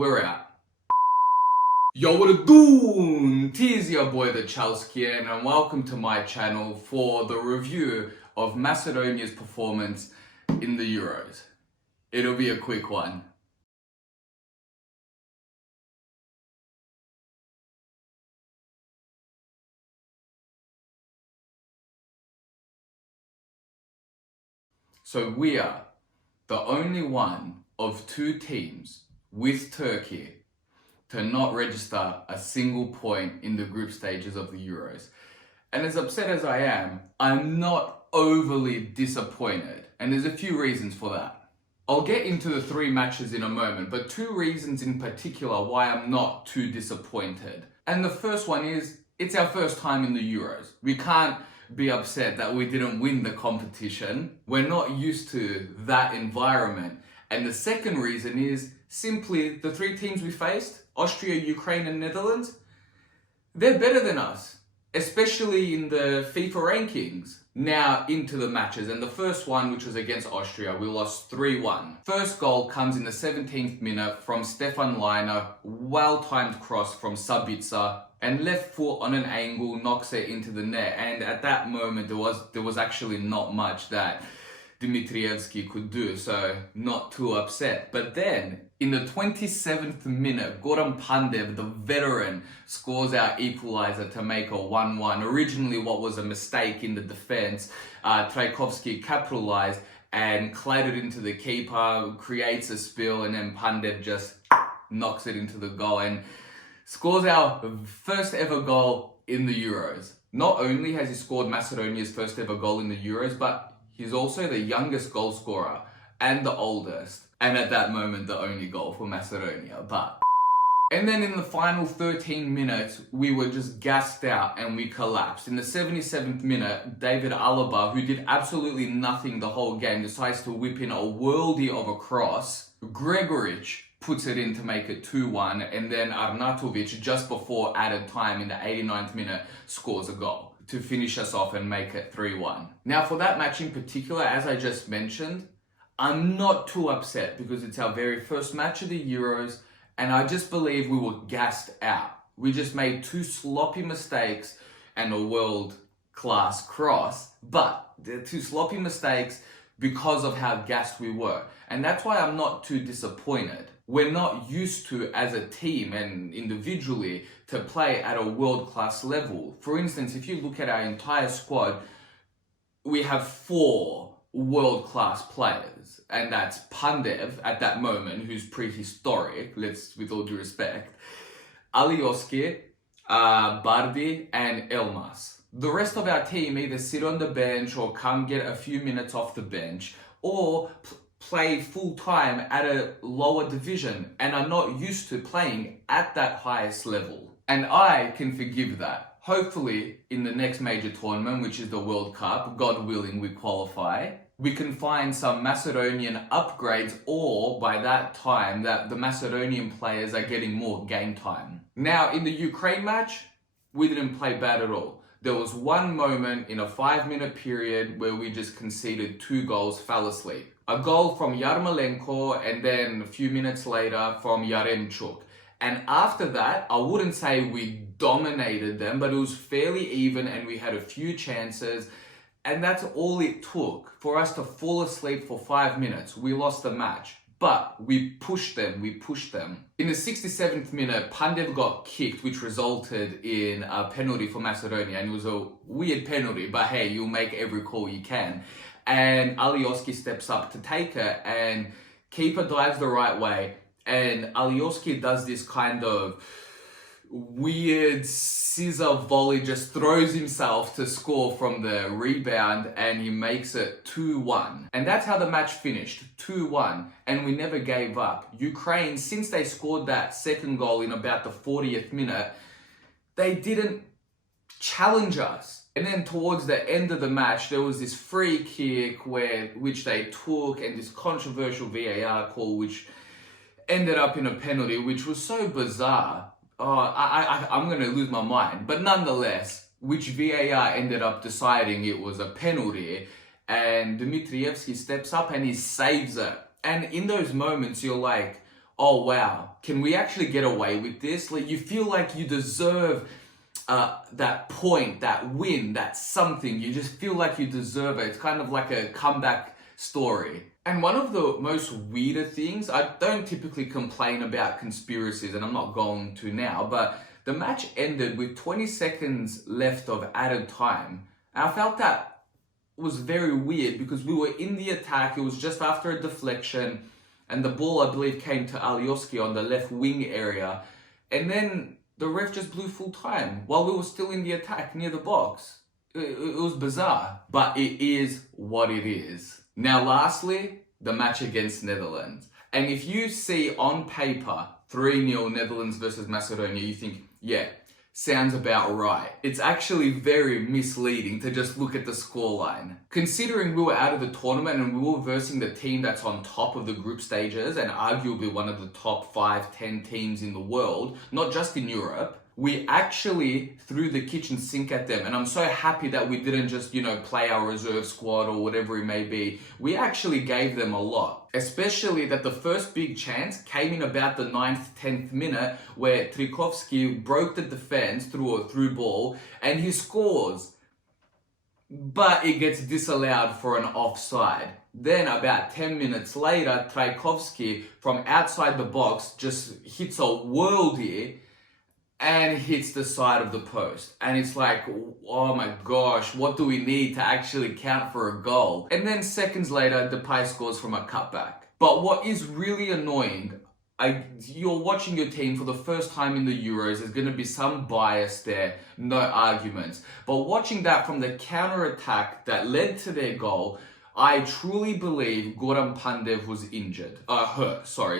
we're out. Yo, what it do? Tis your boy the Chalskian, and welcome to my channel for the review of Macedonia's performance in the Euros. It'll be a quick one. So we are the only one of two teams with Turkey to not register a single point in the group stages of the Euros. And as upset as I am, I'm not overly disappointed. And there's a few reasons for that. I'll get into the three matches in a moment, but two reasons in particular why I'm not too disappointed. And the first one is, it's our first time in the Euros. We can't be upset that we didn't win the competition. We're not used to that environment. And the second reason is simply the three teams we faced, Austria, Ukraine and Netherlands, they're better than us, especially in the FIFA rankings. Now into the matches, and the first one, which was against Austria, we lost 3-1. First goal comes in the 17th minute from Stefan Leiner, well-timed cross from Sabitzer, and left foot on an angle knocks it into the net. And at that moment, there was actually not much that Dimitrievski could do, so not too upset. But then, in the 27th minute, Goran Pandev, the veteran, scores our equaliser to make a 1-1. Originally, what was a mistake in the defence, Trajkovski capitalised and clattered into the keeper, creates a spill, and then Pandev just knocks it into the goal and scores our first ever goal in the Euros. Not only has he scored Macedonia's first ever goal in the Euros, but he's also the youngest goal scorer and the oldest. And at that moment, the only goal for Macedonia. And then in the final 13 minutes, we were just gassed out and we collapsed. In the 77th minute, David Alaba, who did absolutely nothing the whole game, decides to whip in a worldie of a cross. Gregoric puts it in to make it 2-1, and then Arnautovic, just before added time in the 89th minute, scores a goal to finish us off and make it 3-1. Now for that match in particular, as I just mentioned, I'm not too upset because it's our very first match of the Euros, and I just believe we were gassed out. We just made two sloppy mistakes and a world-class cross, but they're two sloppy mistakes because of how gassed we were. And that's why I'm not too disappointed. We're not used to, as a team and individually, to play at a world-class level. For instance, if you look at our entire squad, we have 4 world-class players. And that's Pandev, at that moment, who's prehistoric, with all due respect, Alioski, Bardi, and Elmas. The rest of our team either sit on the bench or come get a few minutes off the bench, or play full time at a lower division and are not used to playing at that highest level. And I can forgive that. Hopefully, in the next major tournament, which is the World Cup, God willing we qualify, we can find some Macedonian upgrades, or by that time that the Macedonian players are getting more game time. Now, in the Ukraine match, we didn't play bad at all. There was one moment in a 5-minute period where we just conceded 2 goals, fell asleep. A goal from Yarmolenko, and then a few minutes later from Yaremchuk. And after that, I wouldn't say we dominated them, but it was fairly even and we had a few chances. And that's all it took for us to fall asleep for 5 minutes. We lost the match. But we pushed them. In the 67th minute, Pandev got kicked, which resulted in a penalty for Macedonia. And it was a weird penalty, but hey, you'll make every call you can. And Alioski steps up to take it, and keeper dives the right way. And Alioski does this kind of weird scissor volley, just throws himself to score from the rebound, and he makes it 2-1. And that's how the match finished, 2-1. And we never gave up. Ukraine, since they scored that second goal in about the 40th minute, they didn't challenge us. And then towards the end of the match, there was this free kick which they took, and this controversial VAR call, which ended up in a penalty, which was so bizarre. I'm going to lose my mind. But nonetheless, which VAR ended up deciding it was a penalty, and Dimitrievski steps up and he saves it. And in those moments, you're like, oh wow, can we actually get away with this? Like, you feel like you deserve that point, that win, that something. You just feel like you deserve it. It's kind of like a comeback story. And one of the most weirder things, I don't typically complain about conspiracies, and I'm not going to now, but the match ended with 20 seconds left of added time. And I felt that was very weird because we were in the attack. It was just after a deflection, and the ball, I believe, came to Alioski on the left wing area. And then the ref just blew full time while we were still in the attack near the box. It was bizarre, but it is what it is. Now, lastly, the match against Netherlands. And if you see on paper 3-0 Netherlands versus Macedonia, you think, yeah, sounds about right. It's actually very misleading to just look at the scoreline. Considering we were out of the tournament and we were versing the team that's on top of the group stages and arguably one of the top 5-10 teams in the world, not just in Europe, we actually threw the kitchen sink at them. And I'm so happy that we didn't just, play our reserve squad or whatever it may be. We actually gave them a lot. Especially that the first big chance came in about the 9th, 10th minute where Trikovski broke the defense through a through ball and he scores. But it gets disallowed for an offside. Then about 10 minutes later, Trikovski from outside the box just hits a worldie and hits the side of the post. And it's like, oh my gosh, what do we need to actually count for a goal? And then seconds later, Depay scores from a cutback. But what is really annoying, you're watching your team for the first time in the Euros, there's going to be some bias there, no arguments. But watching that from the counter-attack that led to their goal, I truly believe Goran Pandev was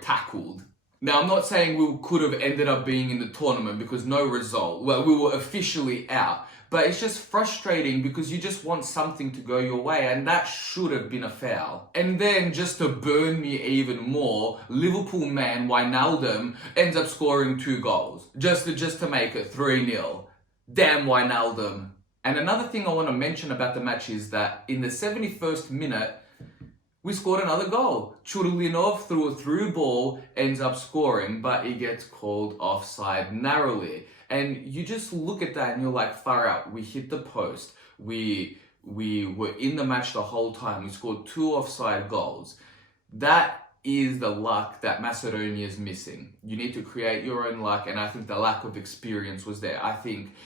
tackled. Now, I'm not saying we could have ended up being in the tournament because no result. Well, we were officially out. But it's just frustrating because you just want something to go your way, and that should have been a foul. And then, just to burn me even more, Liverpool man Wijnaldum ends up scoring 2 goals. Just to make it 3-0. Damn Wijnaldum. And another thing I want to mention about the match is that in the 71st minute, we scored another goal. Churlinov threw a through ball, ends up scoring, but he gets called offside narrowly. And you just look at that and you're like, far out, we hit the post. We were in the match the whole time. We scored 2 offside goals. That is the luck that Macedonia is missing. You need to create your own luck, and I think the lack of experience was there. I think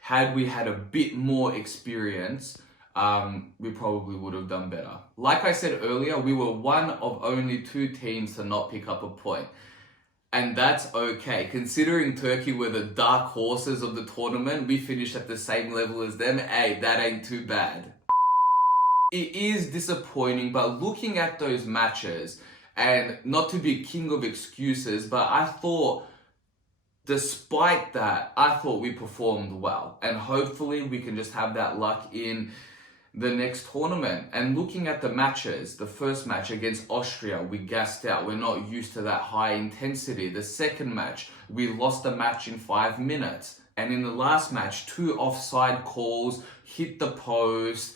had we had a bit more experience, we probably would have done better. Like I said earlier, we were one of only 2 teams to not pick up a point. And that's okay. Considering Turkey were the dark horses of the tournament, we finished at the same level as them. Hey, that ain't too bad. It is disappointing, but looking at those matches, and not to be king of excuses, but I thought, despite that, I thought we performed well. And hopefully we can just have that luck in the next tournament. And looking at the matches, the first match against Austria, we gassed out. We're not used to that high intensity. The second match, we lost the match in 5 minutes. And in the last match, 2 offside calls, hit the post.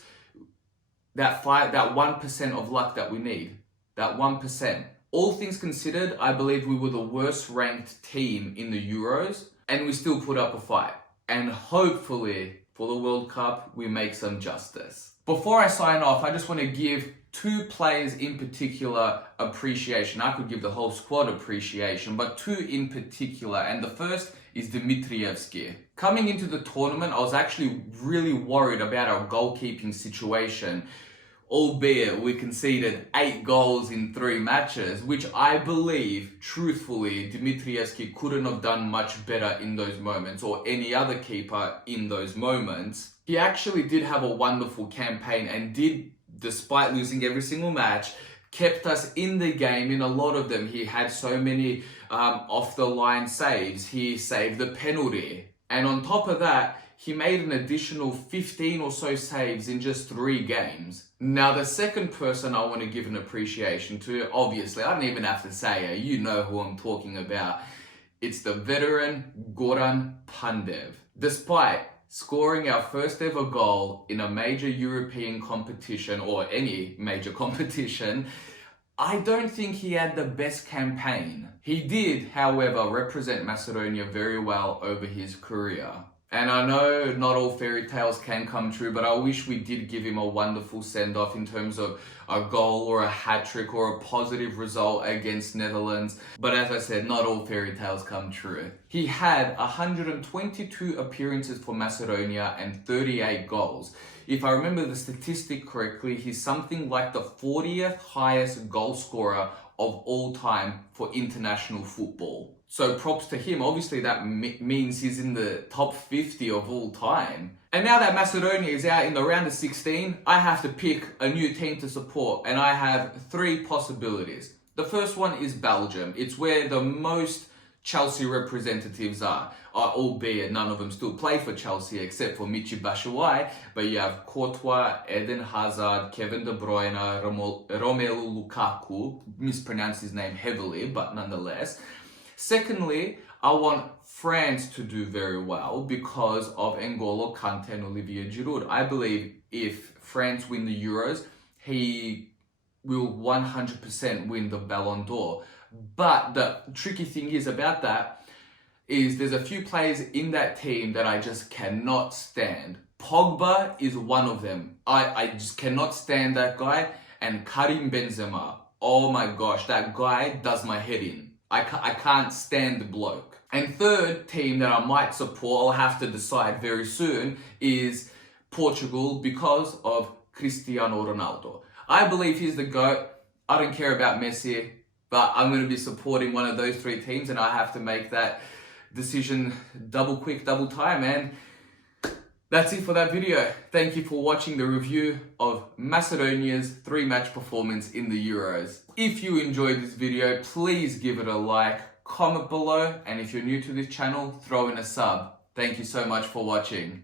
That 1% of luck that we need. That 1%. All things considered, I believe we were the worst ranked team in the Euros, and we still put up a fight. And hopefully, for the World Cup, we make some justice. Before I sign off, I just want to give 2 players in particular appreciation. I could give the whole squad appreciation, but 2 in particular. And the first is Dmitrievski. Coming into the tournament, I was actually really worried about our goalkeeping situation. Albeit we conceded 8 goals in 3 matches, which I believe, truthfully, Dmitrievski couldn't have done much better in those moments, or any other keeper in those moments. He actually did have a wonderful campaign and did, despite losing every single match, kept us in the game in a lot of them. He had so many off-the-line saves. He saved the penalty. And on top of that, he made an additional 15 or so saves in just 3 games. Now, the second person I want to give an appreciation to, obviously, I don't even have to say it, you know who I'm talking about. It's the veteran Goran Pandev. Despite scoring our first ever goal in a major European competition, or any major competition, I don't think he had the best campaign. He did, however, represent Macedonia very well over his career. And I know not all fairy tales can come true, but I wish we did give him a wonderful send-off in terms of a goal or a hat-trick or a positive result against Netherlands. But as I said, not all fairy tales come true. He had 122 appearances for Macedonia and 38 goals. If I remember the statistic correctly, he's something like the 40th highest goal scorer of all time for international football. So props to him. Obviously that means he's in the top 50 of all time. And now that Macedonia is out in the round of 16, I have to pick a new team to support, and I have 3 possibilities. The first one is Belgium. It's where the most Chelsea representatives are, albeit none of them still play for Chelsea except for Michy Batshuayi, but you have Courtois, Eden Hazard, Kevin De Bruyne, Romelu Lukaku, mispronounced his name heavily, but nonetheless. Secondly, I want France to do very well because of N'Golo Kante and Olivier Giroud. I believe if France win the Euros, he will 100% win the Ballon d'Or. But the tricky thing is about that is there's a few players in that team that I just cannot stand. Pogba is one of them. I just cannot stand that guy. And Karim Benzema, oh my gosh, that guy does my head in. I can't stand the bloke. And third team that I might support, I'll have to decide very soon, is Portugal because of Cristiano Ronaldo. I believe he's the GOAT. I don't care about Messi, but I'm going to be supporting one of those 3 teams, and I have to make that decision double quick, double time, man. That's it for that video. Thank you for watching the review of Macedonia's 3-match performance in the Euros. If you enjoyed this video, please give it a like, comment below, and if you're new to this channel, throw in a sub. Thank you so much for watching.